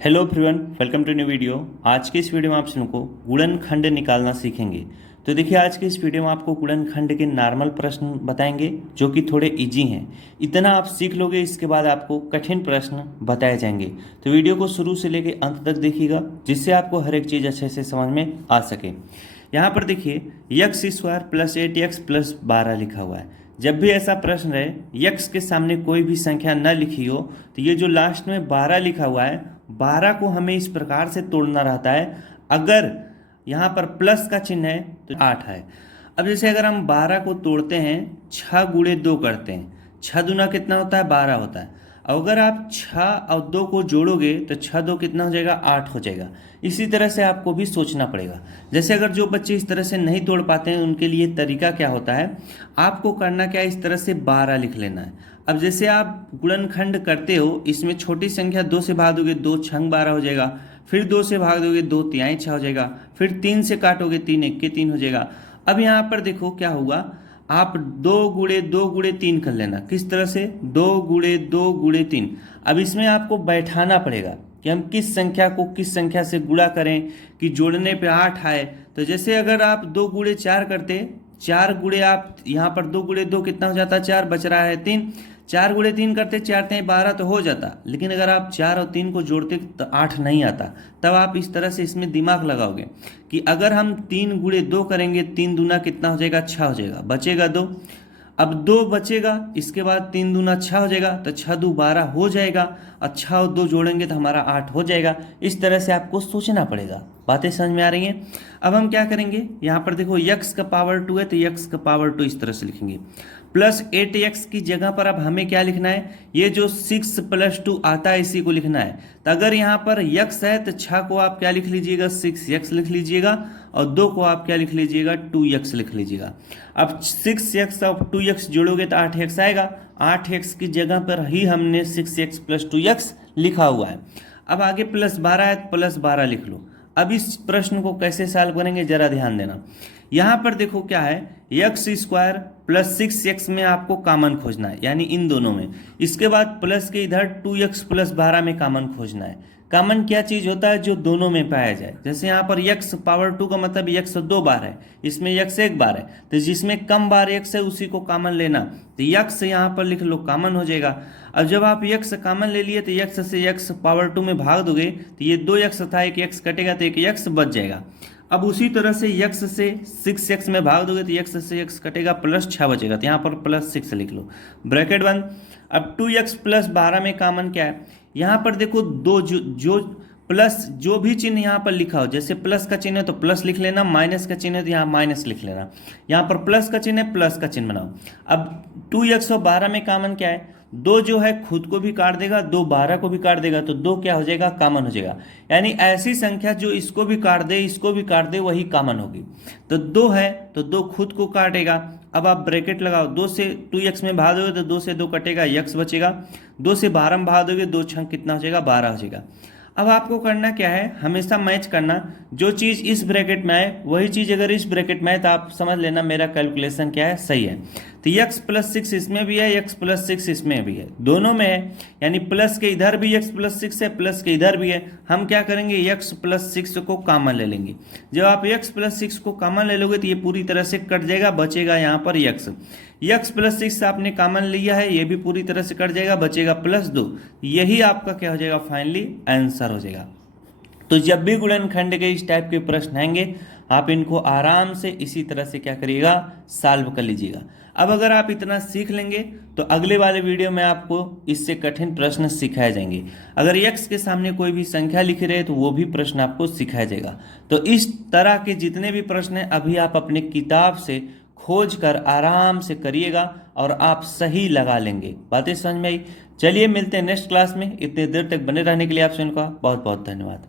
Hello everyone, welcome to new video. आज के इस वीडियो में आप सभी को गुणनखंड निकालना सीखेंगे। तो देखिए, आज के इस वीडियो में आपको गुणनखंड के नॉर्मल प्रश्न बताएंगे जो कि थोड़े इजी हैं। इतना आप सीख लोगे, इसके बाद आपको कठिन प्रश्न बताए जाएंगे। तो वीडियो को शुरू से लेकर अंत तक देखिएगा, जिससे आपको हर एक चीज़ अच्छे से समझ में आ सके। यहाँ पर देखिए, x square plus 8x plus 12 लिखा हुआ है। जब भी ऐसा प्रश्न रहे, यक्स के सामने कोई भी संख्या न लिखी हो, तो ये जो लास्ट में 12 लिखा हुआ है, 12 को हमें इस प्रकार से तोड़ना रहता है। अगर यहाँ पर प्लस का चिन्ह है तो 8 है। अब जैसे अगर हम 12 को तोड़ते हैं, 6 गुणे 2 करते हैं, 6 दूना कितना होता है? 12 होता है। अगर आप 6 और 2 को जोड़ोगे तो 6 2 कितना हो जाएगा? 8 हो जाएगा। इसी तरह से आपको भी सोचना पड़ेगा। जैसे अगर जो बच्चे इस तरह से नहीं तोड़ पाते हैं, उनके लिए तरीका क्या होता है, आपको करना क्या है, इस तरह से 12 लिख लेना है। अब जैसे आप गुणनखंड करते हो, इसमें छोटी संख्या 2 से भाग दोगे, 2 छंग 12 हो जाएगा। फिर 2 से भाग दोगे, 2 तिहाई 6 हो जाएगा। फिर 3 से काटोगे, 3 एक के 3 हो जाएगा। अब यहाँ पर देखो क्या होगा, आप 2 गुणे 2 गुणे 3 कर लेना। किस तरह से? 2 गुणे 2 गुणे 3। अब इसमें आपको बैठाना पड़ेगा कि हम किस संख्या को किस संख्या से गुणा करें कि जोड़ने पे 8 आए। तो जैसे अगर आप 2 गुणे 4 करते, 4 गुणे आप यहाँ पर 2 गुणे 2 कितना हो जाता? 4, बच रहा है 3। 4 गुणे 3 करते, 4 3 12 तो हो जाता। लेकिन अगर आप 4 और 3 को जोड़ते तो 8 नहीं आता। तब आप इस तरह से इसमें दिमाग लगाओगे कि अगर हम 3 गुणे 2 करेंगे, 3 दूना कितना हो जाएगा? 6 हो जाएगा, बचेगा 2। अब 2 बचेगा, इसके बाद 3 दूना 6 हो जाएगा, तो 6 दू 12 हो जाएगा। और 6 और 2 जोड़ेंगे तो हमारा 8 हो जाएगा। इस तरह से आपको सोचना पड़ेगा। बातें समझ में आ रही हैं? अब हम क्या करेंगे, यहाँ पर देखो यक्स का पावर 2 है, तो यक्स का पावर 2 इस तरह से लिखेंगे। प्लस 8x की जगह पर अब हमें क्या लिखना है, ये जो 6 प्लस 2 आता है इसी को लिखना है। तो अगर यहाँ पर x है तो 6 को आप क्या लिख लीजिएगा? 6x लिख लीजिएगा। और 2 को आप क्या लिख लीजिएगा? 2x लिख लीजिएगा। अब 6x और 2x जोड़ोगे तो 8x आएगा। 8x की जगह पर ही हमने 6x प्लस 2x लिखा हुआ है। अब आगे प्लस 12 है तो प्लस 12 लिख लो। अब इस प्रश्न को कैसे सॉल्व करेंगे, जरा ध्यान देना। यहाँ पर देखो क्या है, एक्स स्क्वायर प्लस 6x में आपको कॉमन खोजना है, यानी इन दोनों में। इसके बाद प्लस के इधर 2x प्लस 12 में कॉमन खोजना है। कॉमन क्या चीज होता है? जो दोनों में पाया जाए। जैसे यहाँ पर x पावर 2 का मतलब x 2 बार है, इसमें x 1 बार है, तो जिसमें कम बार x है उसी को कॉमन लेना। तो x यहाँ पर लिख लो, कॉमन हो जाएगा। अब जब आप x कॉमन ले लिए तो x से x पावर 2 में भाग दोगे तो ये 2x था, एक x कटेगा तो एक x बच जाएगा। अब उसी तरह से x से 6x में भाग दोगे तो x से x कटेगा, प्लस 6 बचेगा, तो यहाँ पर प्लस 6 लिख लो, ब्रैकेट बंद। अब 2x प्लस 12 में कॉमन क्या है, यहाँ पर देखो दो जो प्लस जो भी चिन्ह यहाँ पर लिखा हो, जैसे प्लस का चिन्ह है तो प्लस लिख लेना, माइनस का चिन्ह है तो यहाँ माइनस लिख लेना। यहाँ पर प्लस का चिन्ह है, प्लस का चिन्ह बनाओ। अब 2x और 12 में कॉमन क्या है, 2 जो है खुद को भी काट देगा, 2 12 को भी काट देगा, तो 2 क्या हो जाएगा? कॉमन हो जाएगा। यानी ऐसी संख्या जो इसको भी काट दे, इसको भी काट दे, वही कॉमन होगी। तो 2 है तो 2 खुद को काटेगा। अब आप ब्रैकेट लगाओ, 2 से 2x में भाग दोगे तो 2 से 2 कटेगा, x बचेगा। 2 से 12 में भाग दोगे, 2 छंग कितना हो जाएगा? 12 हो जाएगा। अब आपको करना क्या है, हमेशा मैच करना। जो चीज़ इस ब्रैकेट में आए वही चीज़ अगर इस ब्रैकेट में आए तो आप समझ लेना मेरा कैलकुलेशन क्या है, सही है। तो x प्लस 6 इसमें भी है, x प्लस 6 इसमें भी है, दोनों में है। यानी प्लस के इधर भी x प्लस 6 है, प्लस के इधर भी है। हम क्या करेंगे, x प्लस 6 को कॉमन ले लेंगे। जब आप x प्लस 6 को कॉमन ले लोगे तो ये पूरी तरह से कट जाएगा, बचेगा यहाँ पर x प्लस 6 आपने कॉमन लिया है, ये भी पूरी तरह से कट जाएगा, बचेगा प्लस 2। यही आपका क्या हो जाएगा? फाइनली आंसर हो जाएगा। तो जब भी गुणनखंड के इस टाइप के प्रश्न आएंगे, आप इनको आराम से इसी तरह से क्या करिएगा? सॉल्व कर लीजिएगा। अब अगर आप इतना सीख लेंगे तो अगले वाले वीडियो में आपको इससे कठिन प्रश्न सिखाए जाएंगे। अगर x के सामने कोई भी संख्या लिख रहे तो वो भी प्रश्न आपको सिखाया जाएगा। तो इस तरह के जितने भी प्रश्न हैं अभी आप अपने किताब से खोज कर आराम से करिएगा और आप सही लगा लेंगे। बातें समझ में आई? चलिए मिलते हैं नेक्स्ट क्लास में। इतने देर तक बने रहने के लिए आप सभी का बहुत बहुत धन्यवाद।